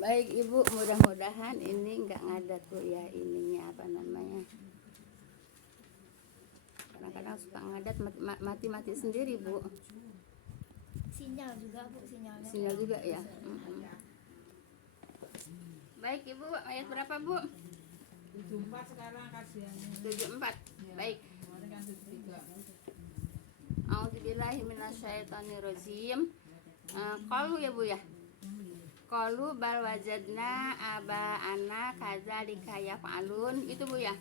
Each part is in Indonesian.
Baik Ibu, mudah-mudahan ini nggak ngadat Bu ya, ininya apa namanya. Kadang-kadang suka ngadat mati-mati sendiri Bu. Sinyal juga Bu, sinyalnya. Sinyal juga ya. Baik Ibu, ayat berapa Bu? 74 sekarang kajiannya. 74. Baik. Kemarin kan 73. A'udzubillahi minasyaitonirrajim. Qalu ya Bu ya. Qalu bal wajadna aba'ana kadzalika yaf'alun. Itu Bu ya.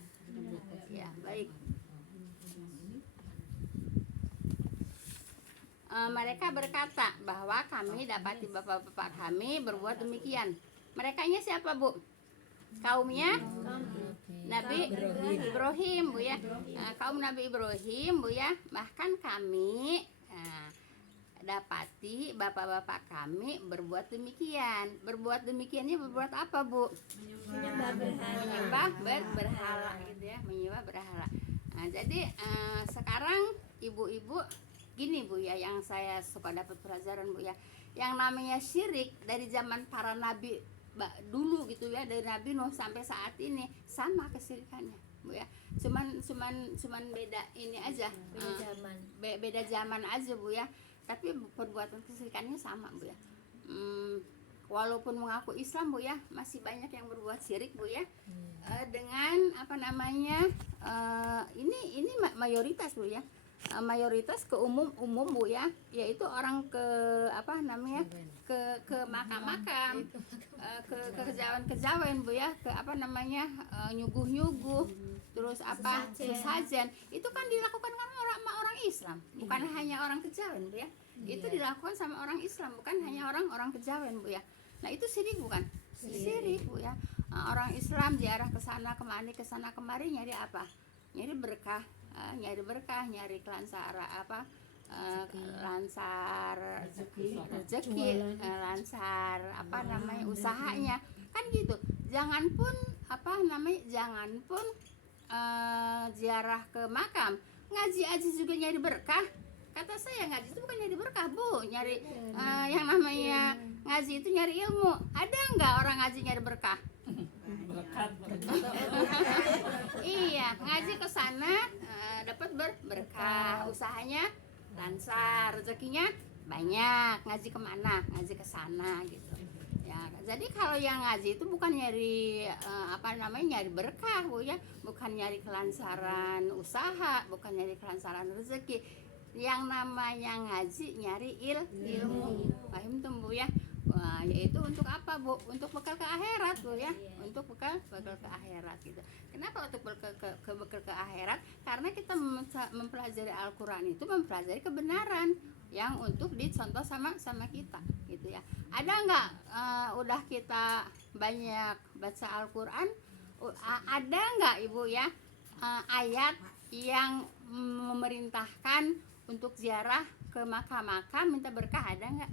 Ya, baik. Mereka berkata bahwa kami dapati bapak-bapak kami berbuat demikian. Merekanya siapa Bu? Kaumnya Nabi Ibrahim Bu ya. Kaum Nabi Ibrahim Bu ya. Bahkan kami dapati bapak-bapak kami berbuat demikian. Berbuat demikiannya berbuat apa Bu? Menyembah berhala gitu ya, menyembah berhala. Nah, jadi sekarang ibu-ibu gini Bu ya, yang saya suka dapat pelajaran Bu ya. Yang namanya syirik dari zaman para nabi dulu gitu ya, dari Nabi Nuh sampai saat ini sama kesyirikannya Bu ya. Cuman beda ini aja, beda zaman aja Bu ya. Tapi perbuatan kesyirikannya sama Bu ya. Walaupun mengaku Islam Bu ya, masih banyak yang berbuat syirik Bu ya. Dengan apa namanya, ini mayoritas Bu ya. Mayoritas ke umum Bu ya, yaitu orang ke apa namanya, ke makam-makam, ke kejawen Bu ya, ke apa namanya, nyuguh-nyuguh, terus apa sesajen. Itu kan dilakukan kan orang Islam, bukan hanya orang kejawen Bu ya. Itu dilakukan sama orang Islam, bukan hanya orang kejawen Bu ya. Nah itu syirik bukan? Syirik Bu ya. Orang Islam ziarah ke sana kemari, nyari apa? Nyari berkah, nyari kelansar apa? Lansar rezeki, lansar apa namanya usahanya, kan gitu. Jangan pun ziarah ke makam, ngaji aja juga nyari berkah. Kata saya ngaji itu bukan nyari berkah Bu, nyari yang namanya ngaji itu nyari ilmu. Ada nggak orang ngaji nyari berkah? Iya, ngaji ke sana dapat berkah, usahanya lancar, rezekinya banyak. Ngaji kemana? Ngaji ke sana gitu. Ya, jadi kalau yang ngaji itu bukan nyari nyari berkah Bu ya, bukan nyari kelancaran usaha, bukan nyari kelancaran rezeki. Yang namanya ngaji nyari ilmu. Paham tuh Bu ya? Wah, yaitu untuk apa Bu? Untuk bekal ke akhirat Bu ya. Untuk bekal ke akhirat gitu. Kenapa untuk bekal ke akhirat? Karena kita mempelajari Al-Qur'an itu mempelajari kebenaran yang untuk dicontoh sama kita gitu ya. Ada nggak udah kita banyak baca Al-Qur'an? Ada nggak Ibu ya ayat yang memerintahkan untuk ziarah ke makam-makam minta berkah, ada nggak?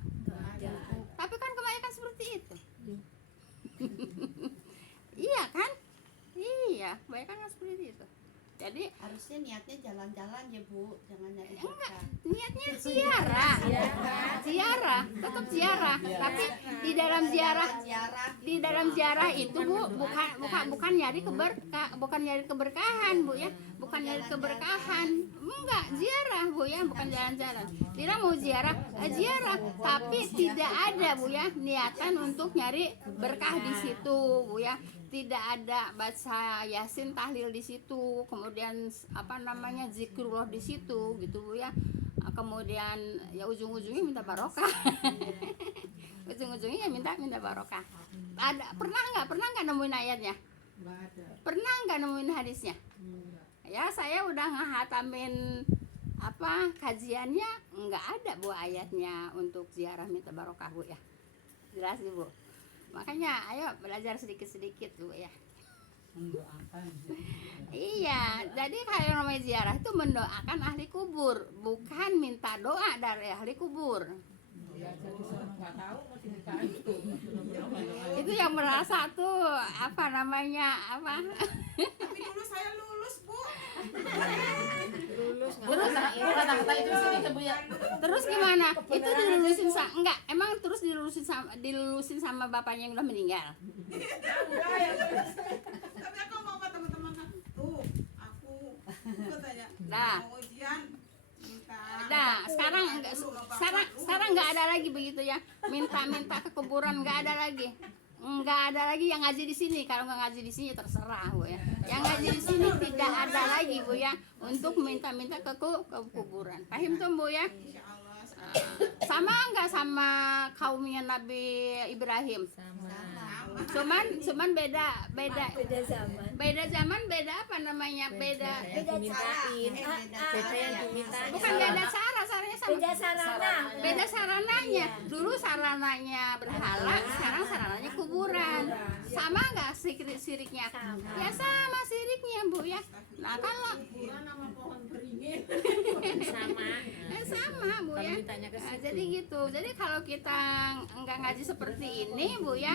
Tapi kan kebanyakan seperti itu. Iya kan? Iya, kebanyakan kan seperti itu. Jadi harusnya niatnya jalan-jalan ya Bu, jangan nyari enggak, berkah. niatnya ziarah, tetap ziarah. Tapi di dalam ziarah itu Bu bukan nyari keberkahan Bu ya, bukan nyari keberkahan. Enggak, ziarah Bu ya, bukan jalan-jalan. Dia mau ziarah, tapi tidak ada Bu ya niatan untuk nyari berkah di situ Bu ya. Tidak ada baca Yasin, tahlil di situ, kemudian apa namanya zikrullah di situ gitu Bu ya. Kemudian ya ujung-ujungnya minta barokah. Ujung-ujungnya minta barokah. Pernah nggak nemuin ayatnya? Pernah nggak nemuin hadisnya? Ya saya udah ngehatamin kajiannya, nggak ada Bu ayatnya untuk ziarah minta barokah Bu ya. Jelas Bu. Makanya ayo belajar sedikit-sedikit Bu ya. Iya, jadi kalau namanya ziarah itu mendoakan ahli kubur, bukan minta doa dari ahli kubur. Itu yang merasa tuh Tapi dulu saya lulus Bu. Lulus Terus kata-kata itu sini ke Bu ya. terus gimana? Itu dilulusin enggak? Emang terus dilulusin sama bapaknya yang udah meninggal. Tapi aku mau ke teman-teman tuh, aku katanya Dah. mau ujian minta. Nah, sekarang nggak ada lagi begitu ya. Minta ke kuburan nggak ada lagi. Nggak ada lagi yang ngaji di sini. Kalau nggak ngaji di sini terserah Bu ya. Yang ngaji di sini tidak ada lagi Bu ya untuk minta-minta ke kuburan. Paham tuh Bu ya? Insya Allah Sama nggak sama kaumnya Nabi Ibrahim? Cuman beda beda zaman. beda zaman, beda apa namanya? Beda Dimintain. Beda yang dimintain. bukan beda caranya sama. Beda sarana. Beda sarananya. Dulu sarananya berhala, sekarang sarananya kuburan. Sama nggak siriknya? Ya sama siriknya Bu ya. Nah kalau nama pohon beringin. Sama. sama Bu ya. Kalau mintanya ke Nah, situ. jadi gitu. Jadi kalau kita nggak ngaji seperti ini Bu ya,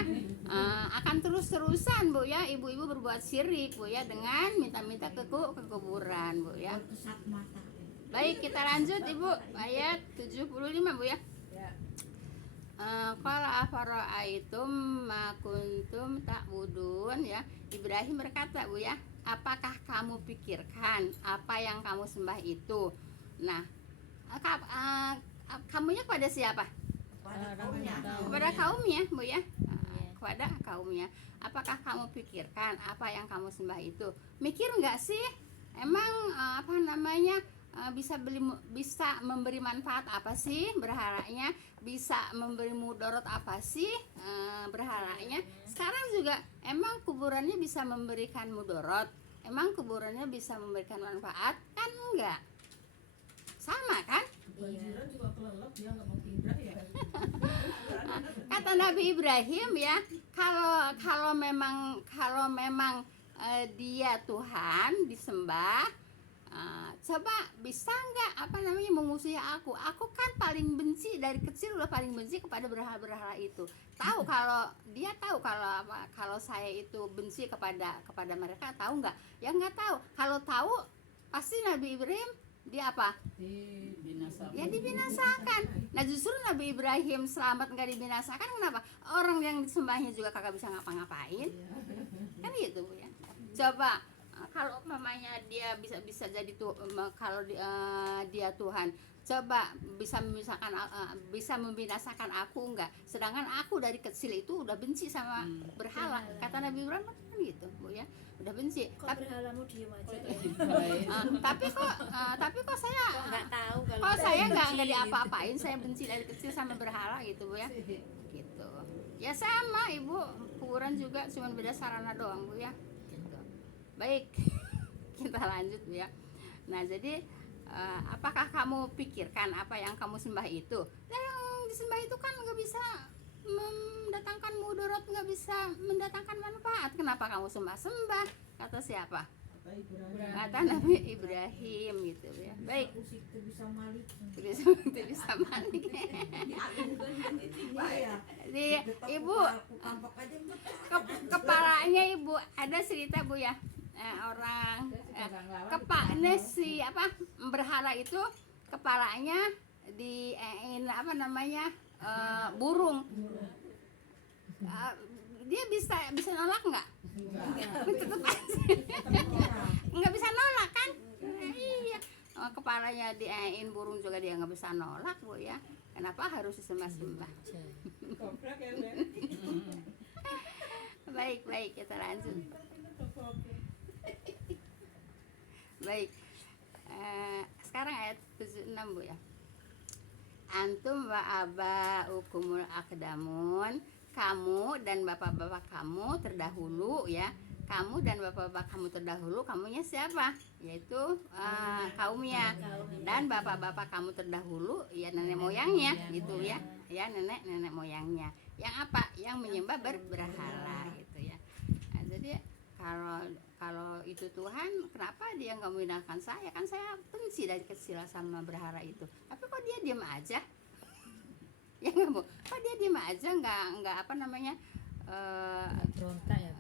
akan terus-terusan Bu ya. Ibu-ibu berbuat syirik Bu ya dengan minta-minta ke kuburan Bu ya. Baik, kita lanjut Ibu, ayat 75 Bu ya. Qala afara'aitum ma kuntum ta'budun ya. Ibrahim berkata Bu ya, apakah kamu pikirkan apa yang kamu sembah itu? Nah, kamunya kepada siapa? Kepada kaumnya Bu ya. Kepada kaumnya. Apakah kamu pikirkan apa yang kamu sembah itu? Mikir nggak sih? Emang apa namanya? Bisa memberi manfaat apa sih berhalanya, bisa memberi mudarat apa sih berhalanya. Sekarang juga emang kuburannya bisa memberikan mudarat, emang kuburannya bisa memberikan manfaat kan? Enggak, sama kan? Banjiran juga kelelep dia nggak mau pindah ya. Kata Nabi Ibrahim ya, kalau memang dia Tuhan disembah, coba bisa nggak apa namanya mengusir aku kan paling benci dari kecil, udah paling benci kepada berhala-berhala itu. Dia tahu kalau saya itu benci kepada mereka, tahu nggak? Ya nggak tahu. Kalau tahu pasti Nabi Ibrahim dia apa? Ya dibinasakan. Nah justru Nabi Ibrahim selamat nggak dibinasakan, kenapa? Orang yang disembahnya juga kagak bisa ngapa-ngapain, kan gitu Bu ya. Coba kalau mamanya dia bisa jadi tuh, kalau dia Tuhan, coba bisa membinasakan aku enggak? Sedangkan aku dari kecil itu udah benci sama berhala. Kata Nabi Ibrahim kan gitu Bu ya, udah benci. Kok berhalamu diem aja? Tapi kok saya Nggak tahu kalau kok saya nggak diapa-apain, saya benci dari kecil sama berhala gitu Bu ya. Gitu. Ya sama Ibu, kuburan juga cuma beda sarana doang Bu ya. Gitu. Baik, kita lanjut Bu ya. Nah jadi apakah kamu pikirkan apa yang kamu sembah itu? Yang disembah itu kan nggak bisa mendatangkan mudarat, nggak bisa mendatangkan manfaat. Kenapa kamu sembah? Kata siapa? Kata Nabi Ibrahim gitu ya. Baik. Itu bisa malik. Itu bisa malik. Di Ibu kepalanya Ibu ada cerita Bu ya. Orang berhala itu kepalanya di apa namanya burung. Dia bisa nolak nggak? Tetep aja. Nggak bisa nolak kan? Iya. Kepalanya diain burung juga dia nggak bisa nolak Bu ya. Kenapa harus disembah-sembah? Goblok ya, Ben. Baik kita lanjut. Baik. Sekarang ayat 76 Bu ya. Antum wa abaukumul aqdamun, kamu dan bapak-bapak kamu terdahulu ya. Kamu dan bapak-bapak kamu terdahulu, kamunya siapa? Yaitu kaumnya. Dan bapak-bapak kamu terdahulu ya nenek moyangnya gitu ya. Ya nenek moyangnya. Yang apa? Yang menyembah berhala gitu ya. Nah, jadi kalau itu Tuhan, kenapa dia nggak membinasakan saya? Kan saya benci dari kecil sama berhala itu. Tapi kok dia diam aja? Ya nggak Bu? Kok dia diam aja? Nggak apa namanya? berontak ya.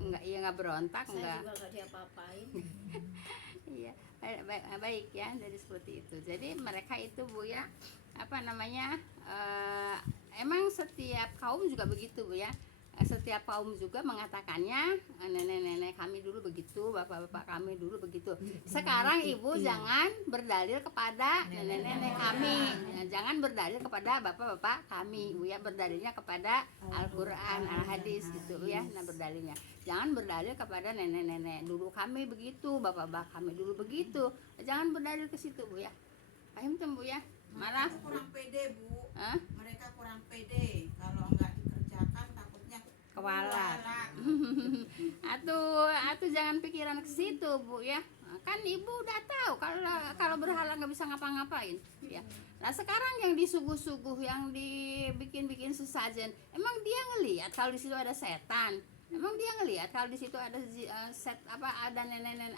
Nggak berontak, Saya nggak. juga nggak diapa-apain. Iya. baik ya, jadi seperti itu. Jadi mereka itu Bu ya, apa namanya, emang setiap kaum juga begitu Bu ya. Setiap kaum juga mengatakannya, nenek-nenek kami dulu begitu, bapak-bapak kami dulu begitu. Sekarang ibu jangan berdalil kepada nenek-nenek kami, jangan berdalil kepada bapak-bapak kami Bu ya, berdalilnya kepada Al-Quran, Al-Hadis gitu ya. Nah berdalilnya, jangan berdalil kepada nenek-nenek dulu kami begitu, bapak-bapak kami dulu begitu, jangan berdalil ke situ Bu ya. Paham tuh Bu ya? Malah Mereka kurang pede Bu. Hah? Mereka kurang pede. Kalau nggak dikerjakan takutnya Kewalat. kewalat. Atuh jangan pikiran ke situ Bu ya. Kan ibu udah tahu kalau berhala nggak bisa ngapa-ngapain ya. Nah sekarang yang disuguh-suguh, yang dibikin-bikin sesajen, emang dia ngelihat kalau di situ ada setan? Emang dia ngelihat kalau di situ ada ada nenek-nenek,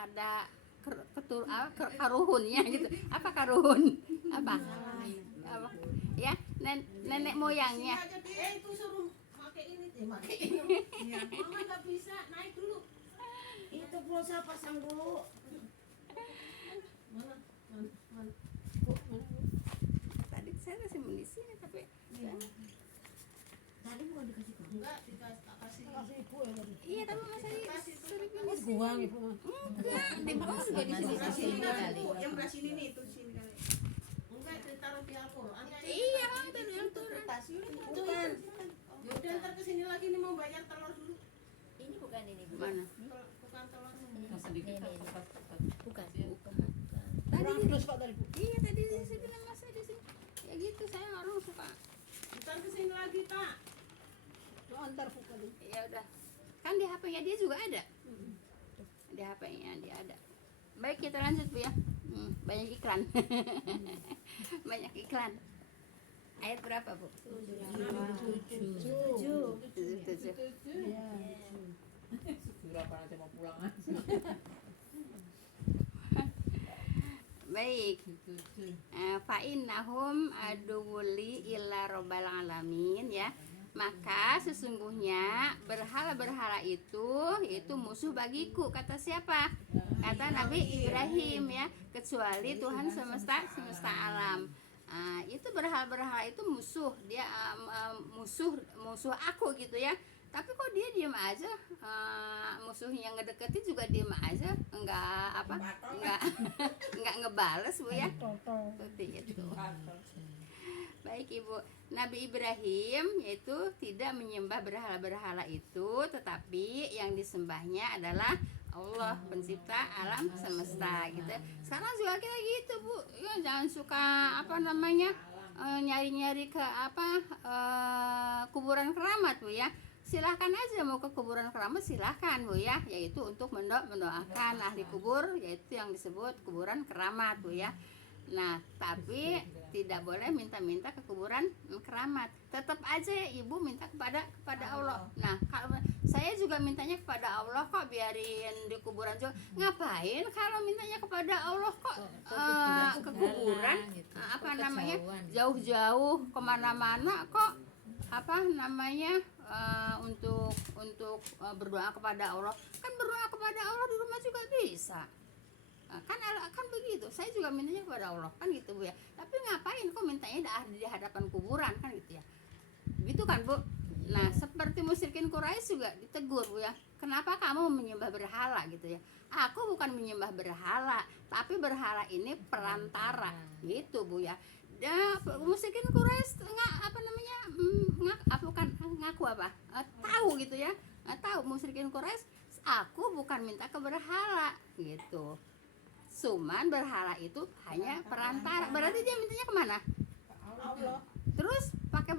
ada karuhunnya gitu? Apa karuhun? Apa? Ya nenek moyangnya. Sini aja dia. Itu suruh pakai ini deh, pakai ini. Mama nggak bisa naik dulu. Itu pulsa pasang dulu. Mana? Tadi saya kasih munisi tapi Tadi bukan dikasih ke enggak, dikasih ibu ya tadi. iya tapi masa sering munisi. Buang ibu mah. Enggak, di bawah juga di sini. Sebelah sini kali. Bu, yang sebelah sini nih, itu sini kali. Enggak, ditaruh di Al-Quran. Iya, tadi yang turun. Itu kan. Ya udah ntar kesini lagi nih mau bayar telur dulu. Ini bukan ini Bu. Mana? Bukan telur. Ini. Bukan. Tadi Terus Pak tadi Bu. iya tadi saya bilang masa di sini. Ya gitu saya orang suka. Ntar kesini lagi Pak. Antar Bu kali. Ya udah. Kan di HP-nya dia juga ada. Di HP-nya dia ada. Baik kita lanjut Bu ya. Banyak iklan. Banyak iklan. Ayat berapa Bu? 7. 7. Berapa nanti mau pulang? Baik. Fa'innahum aduwuli illa robbal alamin ya. Maka sesungguhnya berhala-berhala itu musuh bagiku, kata siapa? Kata Nabi Ibrahim ya, kecuali Tuhan semesta alam. Itu berhala-berhala itu musuh dia, musuh aku gitu ya. Tapi kok dia diem aja, musuh yang ngedeketin juga diem aja, enggak ngebales Bu ya. Seperti itu. Baik Ibu, Nabi Ibrahim yaitu tidak menyembah berhala-berhala itu, tetapi yang disembahnya adalah Allah pencipta alam semesta gitu. Sekarang juga kita gitu Bu, ya, jangan suka nyari-nyari ke kuburan keramat Bu ya. Silahkan aja mau ke kuburan keramat, silahkan Bu ya, yaitu untuk mendoakan ahli kubur, yaitu yang disebut kuburan keramat Bu ya. Nah tapi tidak boleh minta-minta ke kuburan keramat, tetap aja ibu minta kepada Allah. Nah kalau saya juga mintanya kepada Allah kok, biarin di kuburan juga. Ngapain kalau mintanya kepada Allah kok ke kuburan jauh-jauh kemana-mana kok untuk berdoa kepada Allah. Kan berdoa kepada Allah di rumah juga bisa. Kan begitu. Saya juga mintanya kepada Allah kan gitu Bu ya. Tapi ngapain kok mintanya di hadapan kuburan kan gitu ya. Gitu kan Bu. Nah, seperti musyrikin Quraisy juga ditegur Bu ya. Kenapa kamu menyembah berhala gitu ya? Aku bukan menyembah berhala, tapi berhala ini perantara gitu Bu ya. Musyrikin Quraisy tahu gitu ya. Tahu musyrikin Quraisy, aku bukan minta ke berhala gitu. Cuman berhala itu hanya perantara. Berarti dia mintanya kemana? Allah. Terus pakai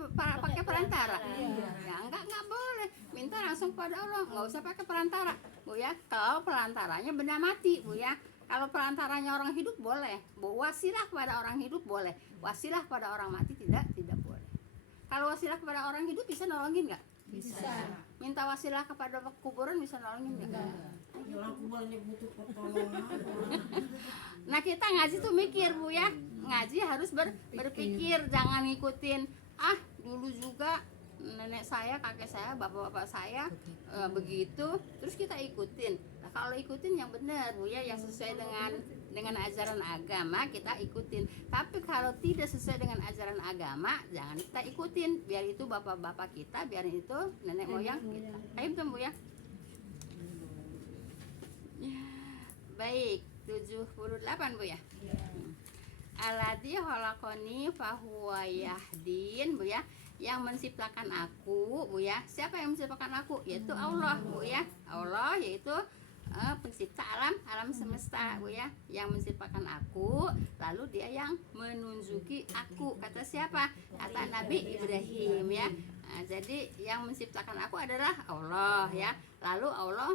perantara. Ya enggak boleh. Minta langsung kepada Allah, enggak usah pakai perantara. Bu ya, kalau perantaranya benda mati, Bu ya. Kalau perantaranya orang hidup boleh. Wasilah kepada orang hidup boleh. Wasilah kepada orang mati tidak boleh. Kalau wasilah kepada orang hidup bisa nolongin enggak? Bisa. Minta wasilah kepada kuburan bisa nolongin enggak? Orang kuburannya butuh pertolongan. Nah kita ngaji tuh mikir Bu ya, ngaji harus berpikir, jangan ngikutin dulu juga nenek saya, kakek saya, bapak-bapak saya begitu, terus kita ikutin. Nah, kalau ikutin yang benar Bu ya, yang sesuai dengan ajaran agama kita ikutin. Tapi kalau tidak sesuai dengan ajaran agama jangan kita ikutin. Biar itu bapak-bapak kita, biar itu nenek moyang kita. Paham tuh Bu ya? Baik, 78 Bu ya. Alladzi khalaqani fahuwa yahdin Bu ya, yang menciptakan aku Bu ya. Siapa yang menciptakan aku? Yaitu Allah Bu ya. Allah yaitu pencipta alam semesta Bu ya, yang menciptakan aku, lalu dia yang menunjuki aku. Kata siapa? Kata Nabi Ibrahim ya. Nah, jadi yang menciptakan aku adalah Allah ya, lalu Allah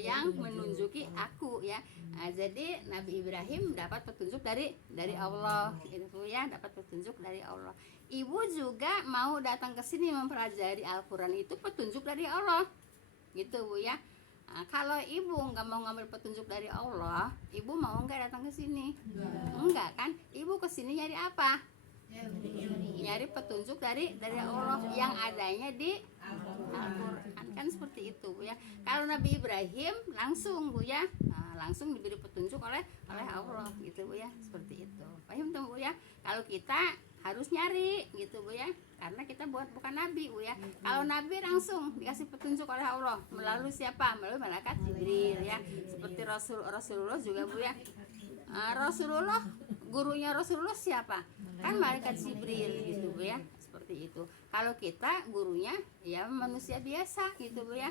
yang menunjuki aku ya. Nah, jadi Nabi Ibrahim dapat petunjuk dari Allah gitu ya, dapat petunjuk dari Allah. Ibu juga mau datang ke sini mempelajari Al-Qur'an, itu petunjuk dari Allah gitu Bu ya. Nah, kalau ibu nggak mau ngambil petunjuk dari Allah, ibu mau nggak datang ke sini? Enggak kan? Ibu ke sini nyari apa? Nyari petunjuk dari Allah yang adanya di Al-Qur'an, kan seperti itu Bu ya. Kalau Nabi Ibrahim langsung Bu ya, langsung diberi petunjuk oleh Allah gitu Bu ya, seperti itu. Paham tuh Bu ya? Kalau kita harus nyari gitu Bu ya, karena kita bukan nabi Bu ya. Kalau nabi langsung dikasih petunjuk oleh Allah melalui siapa? Melalui malaikat Jibril ya. Seperti Rasulullah juga Bu ya. Rasulullah, gurunya Rasulullah siapa? Kan malaikat Jibril gitu Bu ya, seperti itu. Kalau kita gurunya ya manusia biasa gitu Bu ya,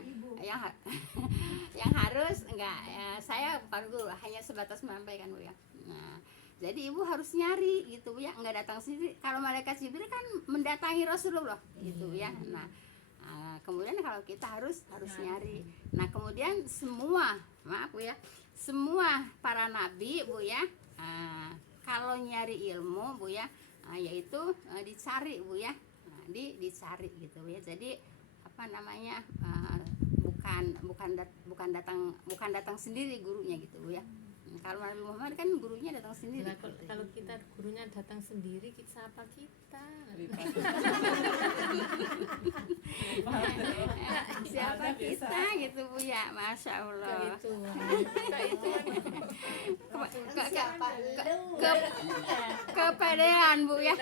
yang harus enggak saya bukan guru, hanya sebatas menyampaikan Bu ya. Nah, jadi ibu harus nyari gitu Bu ya, enggak datang sendiri. Kalau malaikat Jibril kan mendatangi Rasulullah gitu Bu ya. Nah, kemudian kalau kita harus nyari. Nah, kemudian semua Bu ya, semua para nabi Bu ya, kalau nyari ilmu Bu ya, yaitu dicari Bu ya, dicari gitu Bu ya. Jadi apa namanya, bukan datang sendiri gurunya gitu Bu ya. Kalau Nabi Muhammad kan gurunya datang sendiri. Nah, kalau kita gurunya datang sendiri, siapa kita? Siapa kita gitu Bu ya, Masya Allah. Kepedean Bu ya,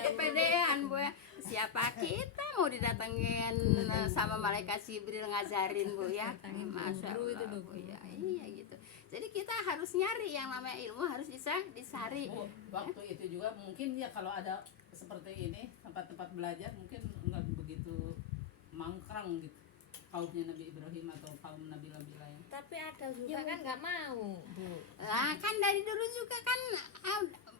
kepedean Bu ya. Siapa kita mau didatengin sama malaikat Jibril ngajarin Bu ya, Masya Allah Bu ya. Iya gitu. Jadi kita harus nyari, yang namanya ilmu harus bisa dicari. Waktu itu juga mungkin ya kalau ada seperti ini tempat-tempat belajar mungkin nggak begitu mangkrang gitu kaumnya Nabi Ibrahim atau kaum nabi-nabi lain. Tapi ada juga kan nggak mau Bu. Lah kan dari dulu juga kan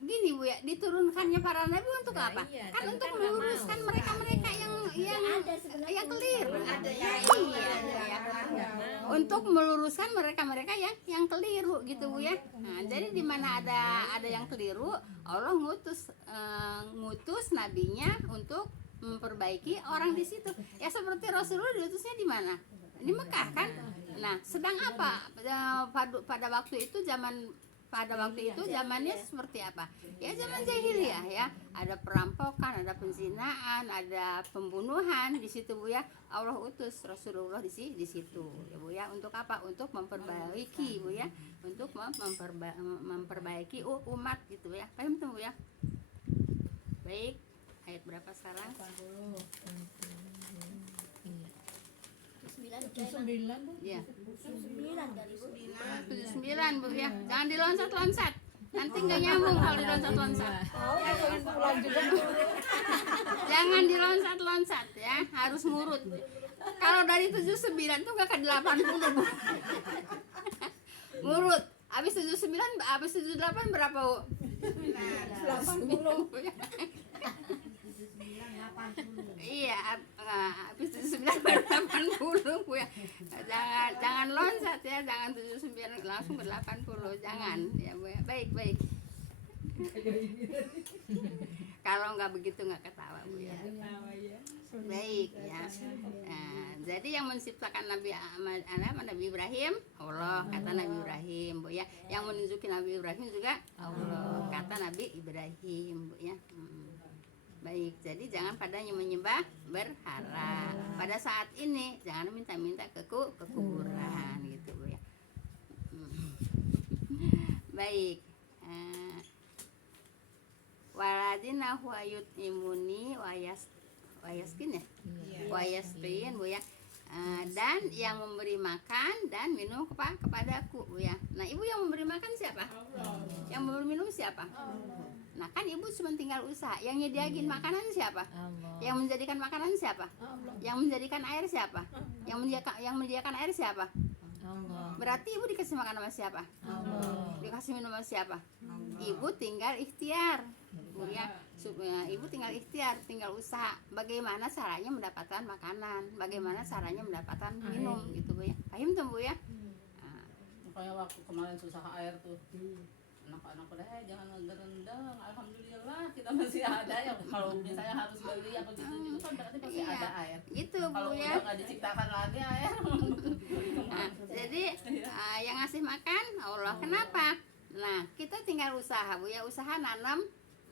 gini Bu ya, diturunkannya para nabi untuk Nah, apa? iya, Kan tapi untuk kan nggak meluruskan mau. mereka-mereka yang keliru. Ada Iya, yang untuk meluruskan mereka-mereka yang keliru gitu Bu ya. Nah, jadi di mana ada yang keliru, Allah ngutus nabinya untuk memperbaiki orang di situ. Ya seperti Rasulullah diutusnya di mana? Di Mekah kan? Nah, sedang apa? Pada waktu itu zamannya seperti apa? Ya zaman jahiliyah ya. Ada perampokan, ada penzinaan, ada pembunuhan di situ Bu ya. Allah utus Rasulullah di situ ya Bu ya. Untuk apa? Untuk memperbaiki Bu ya. Untuk memperbaiki umat gitu ya. Paham tuh Bu ya? Baik. Ayat berapa sekarang? 79 Bu. Ya. 9 kali Bu. 79 Bu ya. Jangan diloncat-loncat. Nanti nggak nyambung kalau diloncat-loncat. Jangan diloncat-loncat ya, harus ngurut. Kalau dari 79 tuh nggak ke 80 Bu. Ngurut. Habis 79, habis 78 berapa Bu? 80. Iya, habis 79 baru 80 Bu ya. Jangan loncat ya, jangan 79 langsung ke 80, jangan ya Bu ya. Baik. Kalau nggak begitu nggak ketawa Bu ya. Baik ya. Nah, jadi yang menciptakan Nabi Ibrahim Allah, kata Nabi Ibrahim Bu ya. Yang menunjukin Nabi Ibrahim juga Allah, kata Nabi Ibrahim Bu ya. Baik, jadi jangan pada menyembah berhala. Pada saat ini jangan minta-minta ke kuburan gitu Bu ya. Baik. Waladina huwa yut'imuni wayaskin ya. Wayaskin Bu ya. Dan yang memberi makan dan minum kepadaku Bu ya. Nah, Ibu yang memberi makan siapa? Yang memberi minum siapa? Nah, kan Ibu cuma tinggal usaha. Yang nyediain makanan siapa? Yang menjadikan makanan siapa? Yang menjadikan air siapa? Yang menyediakan air siapa? Berarti Ibu dikasih makan sama siapa? Dikasih minum sama siapa? Ibu tinggal ikhtiar. Bu ya, Ibu tinggal ikhtiar, tinggal usaha. Bagaimana caranya mendapatkan makanan? Bagaimana caranya mendapatkan minum gitu Bu ya. Paham tuh Bu ya? Makanya waktu kemarin susah air tuh, anak-anak pada jangan ngerendang. Alhamdulillah kita masih ada ya. Kalau misalnya harus beli apa gitu kan berarti pasti Iya, ada air. gitu Kalau Bu ya. udah nggak diciptakan lagi air. Jadi yang ngasih makan Allah. Kenapa? Nah, kita tinggal usaha Bu ya. Usaha nanam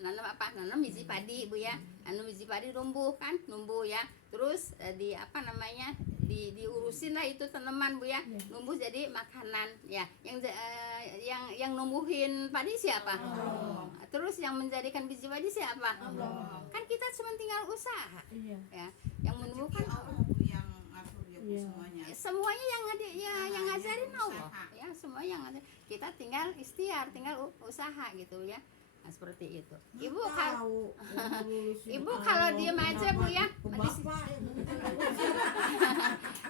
apa? Nanam biji padi Bu ya. Biji padi numbuh kan, numbuh ya. Terus di apa namanya? Diurusin lah itu tanaman Bu ya. Numbuh jadi makanan ya. Yang numbuhin padi siapa? Terus yang menjadikan biji padi siapa? Kan kita cuma tinggal usaha. Ya. Yang menumbuhkan Allah. yang atur ya Bu, semuanya. Semuanya yang ngajarin Allah ya, semua yang ngajarin. Kita tinggal ikhtiar, tinggal usaha gitu ya. Nah, seperti itu. Ibu kalau diem aja Bu ya,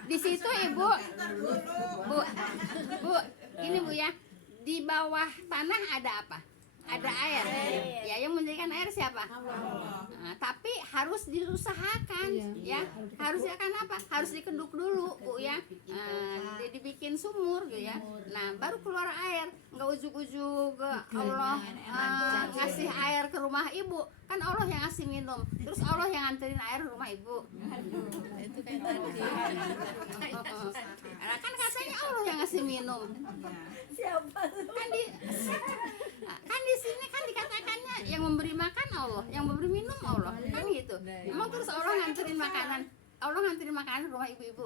di situ Ibu Bu ini Bu ya, di bawah tanah ada apa? Ada air. Ya, yang menjadikan air siapa? Nah, tapi harus diusahakan ya. Harus kan apa? Harus dikeduk dulu Bu ya. Dibikin sumur gitu ya. Nah, baru keluar air. Enggak ujug-ujug Allah ngasih air ke rumah Ibu. Kan Allah yang ngasih minum. Terus Allah yang nganterin air ke rumah Ibu. Itu kayak tadi. Nah, kan katanya Allah yang ngasih minum. Kan di sini kan dikatakannya yang memberi makan Allah, yang memberi minum Allah, kan gitu. Emang terus Allah nganterin makanan ke rumah ibu-ibu.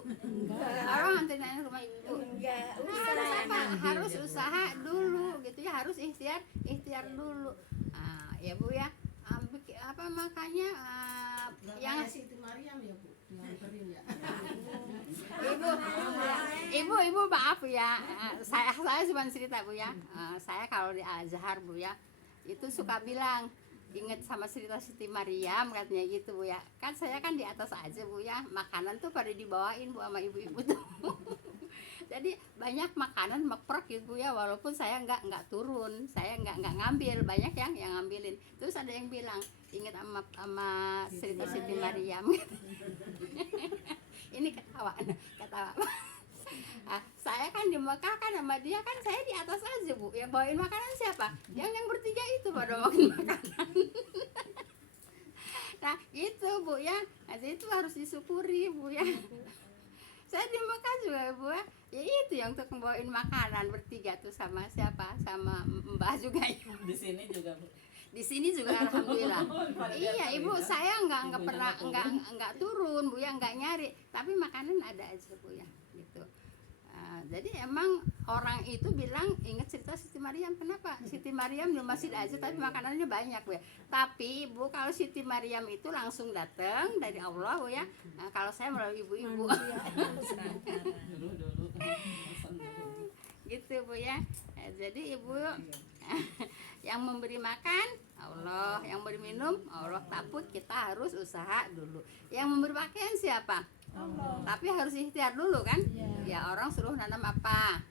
Allah nganterin air ke rumah ibu. Nah, harus apa? Harus usaha dulu gitu ya, harus ikhtiar dulu. Ya Bu ya. Apa makanya yang Siti Mariam ya Bu, nganterin ya. Ibu maaf ya, saya cuma cerita Bu ya. Saya kalau di Al-Azhar Bu ya, itu suka bilang inget sama cerita Siti Mariam katanya gitu Bu ya. Kan saya kan di atas aja Bu ya, makanan tuh pada dibawain Bu sama ibu-ibu tuh. Jadi banyak makanan meprok gitu ya, walaupun saya nggak turun, saya nggak ngambil, banyak yang ngambilin. Terus ada yang bilang inget sama cerita Siti Mariam. Ini ketawa. Saya kan di Mekah kan sama dia kan saya di atas aja Bu. Yang bawain makanan siapa? Yang bertiga itu pada makan makanan. Nah itu Bu ya. Nah, itu harus disyukuri Bu ya. Saya di Mekah juga Bu ya. Ya itu yang untuk bawain makanan bertiga tuh sama siapa? Sama Mbah juga ya. Di sini juga Bu. Di sini juga alhamdulillah. Iya Ibu, saya nggak pernah nggak turun Bu ya, nggak nyari, tapi makanan ada aja Bu ya, gitu. Jadi emang orang itu bilang inget cerita Siti Mariam. Kenapa? Siti Mariam di masjid aja tapi makanannya banyak Bu ya. Tapi Ibu kalau Siti Mariam itu langsung datang dari Allah Bu ya. Nah, kalau saya melalui ibu-ibu. Dulu. Gitu Bu ya. Jadi Ibu yang memberi makan Allah, yang memberi minum Allah, tapi kita harus usaha dulu. Yang memberi pakaian siapa? Allah. Tapi harus ikhtiar dulu kan? Ya orang suruh nanam apa?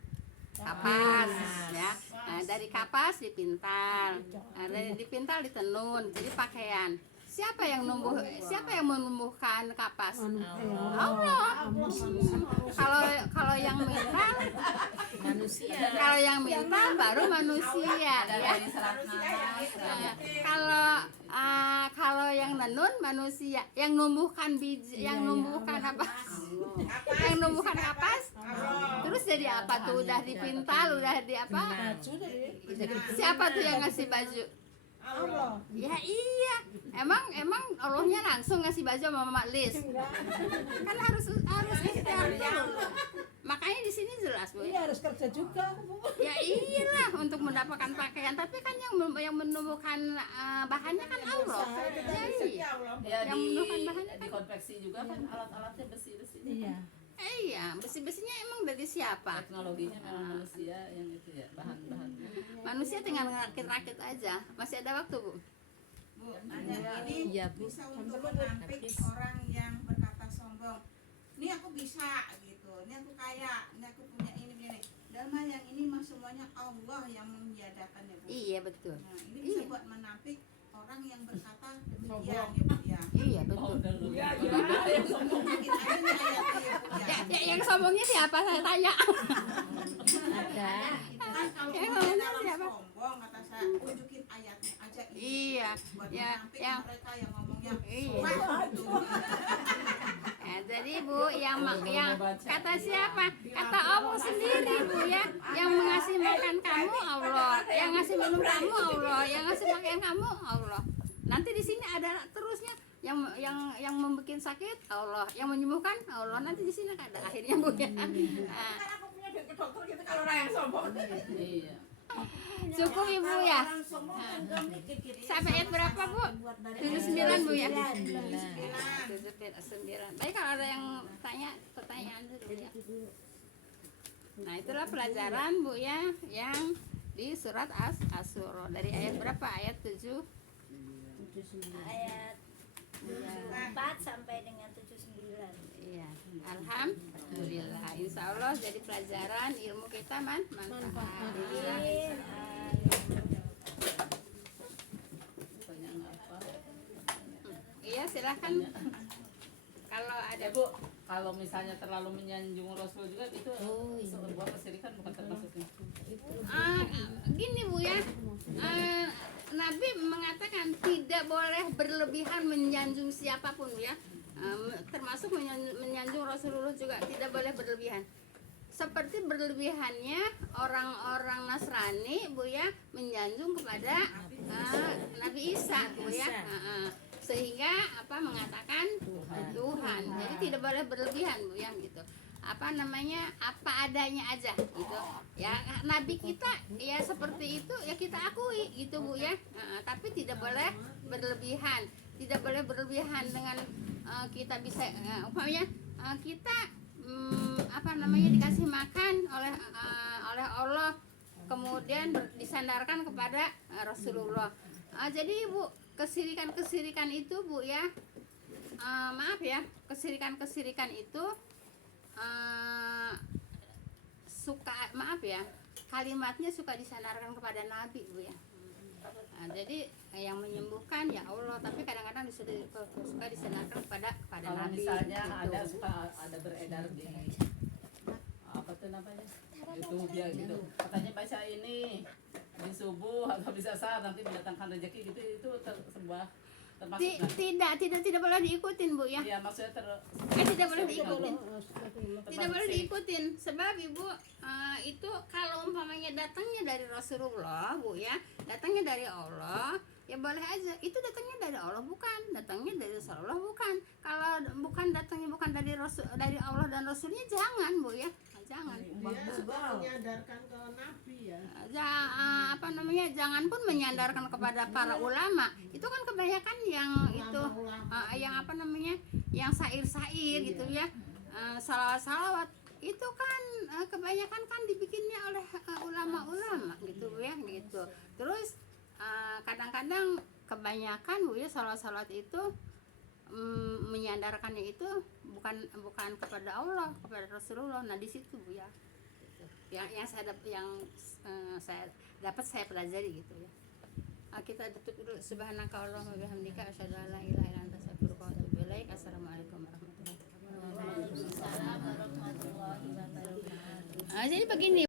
Kapas ya. Nah, dari kapas dipintal. Nah, dari dipintal ditenun jadi pakaian. Siapa yang menumbuhkan kapas? Allah. Kalau yang mintal Manusia. Kalau yang mintal baru manusia ya. Kalau yang nenun manusia, yang numbuhkan biji, yang numbuhkan apa? Yang numbuhkan kapas. Terus jadi apa tuh? Udah dipintal, udah di apa? Siapa tuh yang ngasih baju? Allah. Ya iya. Emang Allahnya langsung ngasih baju sama Mama Lis. Kan harus ikhtiar dulu. Makanya di sini jelas, Bu. Iya harus kerja juga. Ya iyalah untuk mendapatkan pakaian, tapi kan yang menumbuhkan bahannya kan Allah. Ya iya. Ya Yang menentukan bahannya di konveksi juga kan alat-alatnya besi-besi. Iya. Iya, besi-besinya emang dari siapa? Teknologinya memang manusia yang itu ya, bahan-bahannya. Manusia tinggal ngerakit-rakit aja. Masih ada waktu, Bu. Bu, ada ini Iya, Bu. bisa untuk menampik orang yang berkata sombong. Ini aku bisa gitu, ini aku kaya, ini aku punya ini begini. Dan mah yang ini mah semuanya Allah yang mengiadakannya, Bu. Iya, betul. Nah, ini bisa Iya. buat menampik orang yang berkata demikian ya, Bu ya. Iya, betul. Ya, Mungkin aja nih ayatnya ya, Bu ya. Yang sombongnya siapa saya tanya? Ada. Kan kalau Yang mau ngomongnya dalam siapa? sombong kata saya tunjukin ayatnya aja ini. Iya. Buat Ya, menampik yang mereka yang ngomongnya Iya. wah gitu. jadi Bu, yang kata siapa? Kata Allah sendiri, Bu ya. Yang mengasih makan kamu Allah, yang ngasih minum kamu Allah, yang ngasih pakaian kamu Allah. Nanti di sini ada terusnya yang membuat sakit Allah, yang menyembuhkan Allah. Nanti di sini ada akhirnya, Bu ya. Nah, Kan aku punya duit ke dokter gitu kalau orang yang sombong. Iya. cukup Ibu ya. Orang sombong kan gak mikir gitu. Sampai ayat berapa, Bu? Buat dari 79, Bu ya. 9. Baik, kalau ada yang tanya pertanyaan dulu ya. Nah, itulah pelajaran Bu ya yang di surat As-Syura dari ayat berapa? Ayat 7. Ayat 4 sampai dengan 79. Iya. Alhamdulillah. Insya Allah jadi pelajaran ilmu kita manfaat. Banyak apa? Iya, silahkan. Kalau ada Ya Bu, kalau misalnya terlalu menyanjung Rasul juga itu sebuah kesyirikan bukan termasuknya. Gini Bu ya, Nabi mengatakan tidak boleh berlebihan menyanjung siapapun ya, termasuk menyanjung Rasulullah juga tidak boleh berlebihan. Seperti berlebihannya orang-orang Nasrani Bu ya menyanjung kepada Nabi Isa Bu ya. Sehingga mengatakan Tuhan. Jadi tidak boleh berlebihan Bu ya gitu. Apa adanya aja gitu. Ya nabi kita ya seperti itu ya kita akui gitu Bu ya. Tapi tidak boleh berlebihan. Tidak boleh berlebihan dengan kita bisa umpamanya kita dikasih makan oleh Allah kemudian disandarkan kepada Rasulullah. Jadi Bu, kesirikan itu Bu ya, maaf ya, kesirikan itu kalimatnya suka disandarkan kepada Nabi Bu ya. Jadi yang menyembuhkan ya Allah, tapi kadang-kadang suka disandarkan kepada Kalau Nabi. misalnya gitu. ada beredar di apa tuh namanya YouTube ya gitu, katanya baca ini di subuh atau bisa saat nanti mendatangkan rezeki gitu, itu sebuah termasuk nggak? Tidak boleh diikutin Bu ya. Iya maksudnya Tidak boleh diikutin. Tidak boleh diikutin sebab Ibu itu kalau umpamanya datangnya dari Rasulullah Bu ya, datangnya dari Allah ya boleh aja. Itu datangnya dari Allah bukan, datangnya dari Rasulullah bukan. Kalau datangnya bukan dari Allah dan Rasulnya jangan Bu ya, jangan. Dia suka menyadarkan ke Nabi ya. Jangan pun menyandarkan kepada para ulama. Itu kan kebanyakan yang itu yang syair-syair gitu ya. Salawat-salawat itu kan kebanyakan kan dibikinnya oleh ulama-ulama gitu ya gitu. Terus kadang-kadang kebanyakan Bu ya salawat-salawat itu menyandarkannya itu bukan kepada Allah, kepada Rasulullah. Nah di situ Bu ya. Yang saya dapat saya pelajari gitu ya. Kita tutup dulu. Subhanaka Allahumma wa bihamdika asyhadu an la ilaha illa anta astaghfiruka wa atubu ilaik. Assalamualaikum warahmatullahi wabarakatuh. Waalaikumsalam warahmatullahi wabarakatuh. Jadi begini